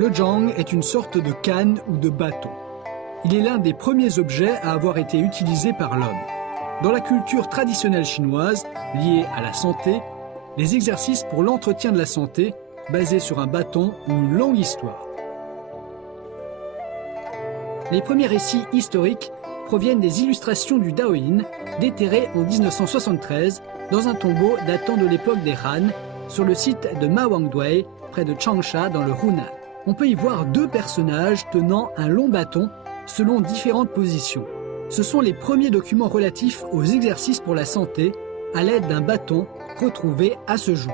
Le zhang est une sorte de canne ou de bâton. Il est l'un des premiers objets à avoir été utilisé par l'homme. Dans la culture traditionnelle chinoise, liée à la santé, les exercices pour l'entretien de la santé, basés sur un bâton, ont une longue histoire. Les premiers récits historiques proviennent des illustrations du Daoyin, déterrées en 1973 dans un tombeau datant de l'époque des Han, sur le site de Mawangdui, près de Changsha dans le Hunan. On peut y voir deux personnages tenant un long bâton selon différentes positions. Ce sont les premiers documents relatifs aux exercices pour la santé à l'aide d'un bâton retrouvés à ce jour.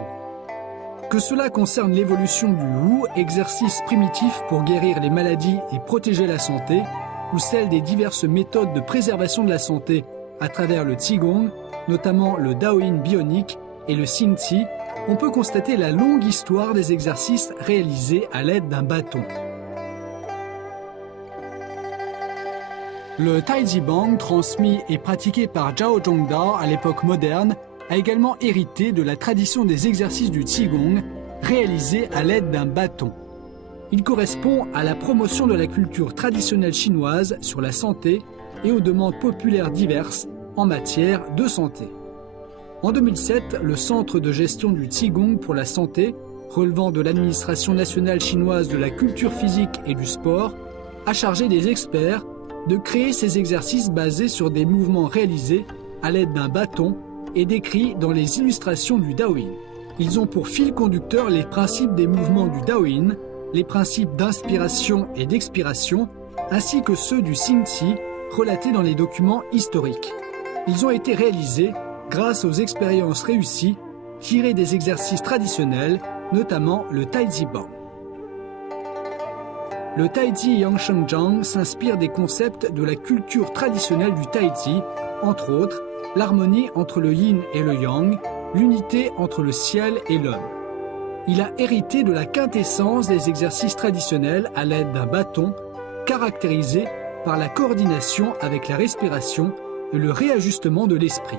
Que cela concerne l'évolution du Wu, exercice primitif pour guérir les maladies et protéger la santé, ou celle des diverses méthodes de préservation de la santé à travers le Qigong, notamment le Daoyin bionique et le Xingqi, on peut constater la longue histoire des exercices réalisés à l'aide d'un bâton. Le Taiji Bang, transmis et pratiqué par Zhao Zhongdao à l'époque moderne, a également hérité de la tradition des exercices du Qigong, réalisés à l'aide d'un bâton. Il correspond à la promotion de la culture traditionnelle chinoise sur la santé et aux demandes populaires diverses en matière de santé. En 2007, le Centre de gestion du Qigong pour la santé, relevant de l'administration nationale chinoise de la culture physique et du sport, a chargé des experts de créer ces exercices basés sur des mouvements réalisés à l'aide d'un bâton et décrits dans les illustrations du Daoyin. Ils ont pour fil conducteur les principes des mouvements du Daoyin, les principes d'inspiration et d'expiration, ainsi que ceux du Xingqi relatés dans les documents historiques. Ils ont été réalisés grâce aux expériences réussies tirées des exercices traditionnels, notamment le Taiji Bang. Le Taiji Yangshenjiang s'inspire des concepts de la culture traditionnelle du Taiji, entre autres l'harmonie entre le yin et le yang, l'unité entre le ciel et l'homme. Il a hérité de la quintessence des exercices traditionnels à l'aide d'un bâton, caractérisé par la coordination avec la respiration et le réajustement de l'esprit.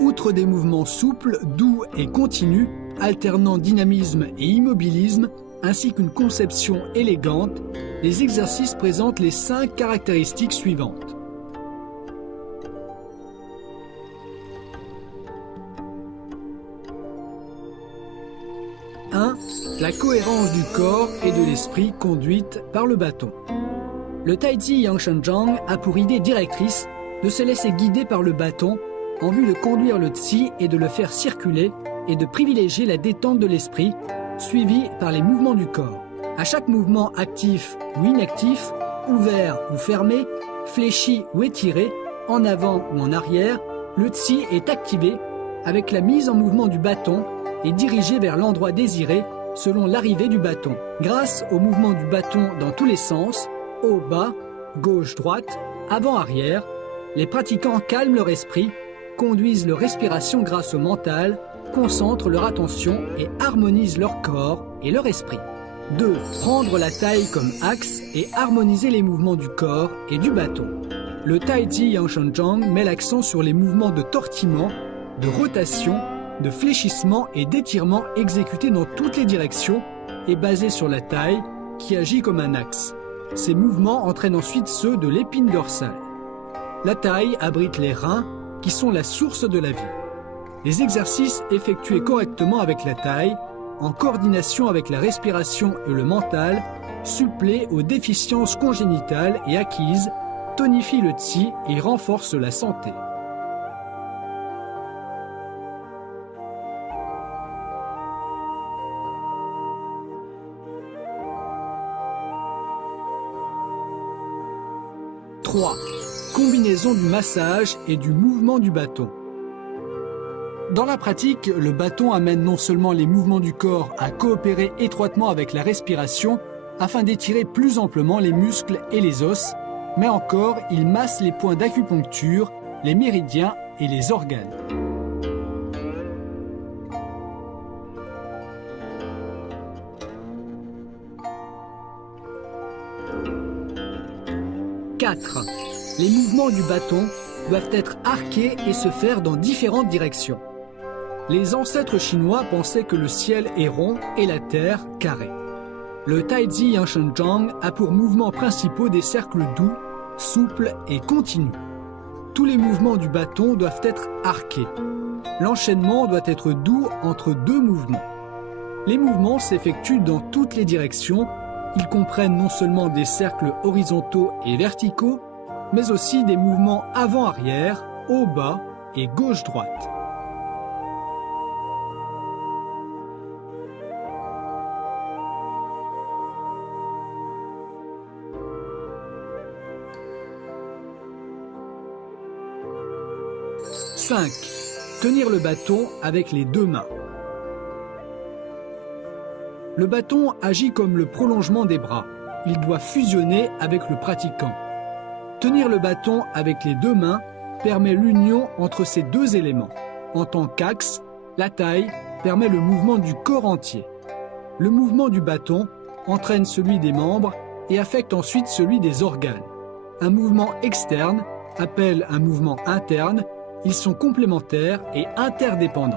Outre des mouvements souples, doux et continus, alternant dynamisme et immobilisme, ainsi qu'une conception élégante, les exercices présentent les 5 caractéristiques suivantes. 1. La cohérence du corps et de l'esprit conduite par le bâton. Le Taiji Yangshenjiang a pour idée directrice de se laisser guider par le bâton en vue de conduire le Qi et de le faire circuler et de privilégier la détente de l'esprit, suivie par les mouvements du corps. À chaque mouvement actif ou inactif, ouvert ou fermé, fléchi ou étiré, en avant ou en arrière, le Qi est activé avec la mise en mouvement du bâton et dirigé vers l'endroit désiré selon l'arrivée du bâton. Grâce au mouvement du bâton dans tous les sens, haut, bas, gauche, droite, avant, arrière, les pratiquants calment leur esprit, conduisent leur respiration grâce au mental, concentrent leur attention et harmonisent leur corps et leur esprit. 2. Prendre la taille comme axe et harmoniser les mouvements du corps et du bâton. Le Taiji Yangshenjiang met l'accent sur les mouvements de tortillement, de rotation, de fléchissement et d'étirement exécutés dans toutes les directions et basés sur la taille qui agit comme un axe. Ces mouvements entraînent ensuite ceux de l'épine dorsale. La taille abrite les reins qui sont la source de la vie. Les exercices effectués correctement avec la taille, en coordination avec la respiration et le mental, suppléent aux déficiences congénitales et acquises, tonifient le Qi et renforcent la santé. « 3. Combinaison du massage et du mouvement du bâton. Dans la pratique, le bâton amène non seulement les mouvements du corps à coopérer étroitement avec la respiration afin d'étirer plus amplement les muscles et les os, mais encore il masse les points d'acupuncture, les méridiens et les organes. 4. Les mouvements du bâton doivent être arqués et se faire dans différentes directions. Les ancêtres chinois pensaient que le ciel est rond et la terre carrée. Le Taiji Yanshanzhang a pour mouvements principaux des cercles doux, souples et continus. Tous les mouvements du bâton doivent être arqués. L'enchaînement doit être doux entre deux mouvements. Les mouvements s'effectuent dans toutes les directions. Ils comprennent non seulement des cercles horizontaux et verticaux, mais aussi des mouvements avant-arrière, haut-bas et gauche-droite. « 5. Tenir le bâton avec les deux mains. Le bâton agit comme le prolongement des bras. Il doit fusionner avec le pratiquant. Tenir le bâton avec les deux mains permet l'union entre ces deux éléments. En tant qu'axe, la taille permet le mouvement du corps entier. Le mouvement du bâton entraîne celui des membres et affecte ensuite celui des organes. Un mouvement externe appelle un mouvement interne. Ils sont complémentaires et interdépendants.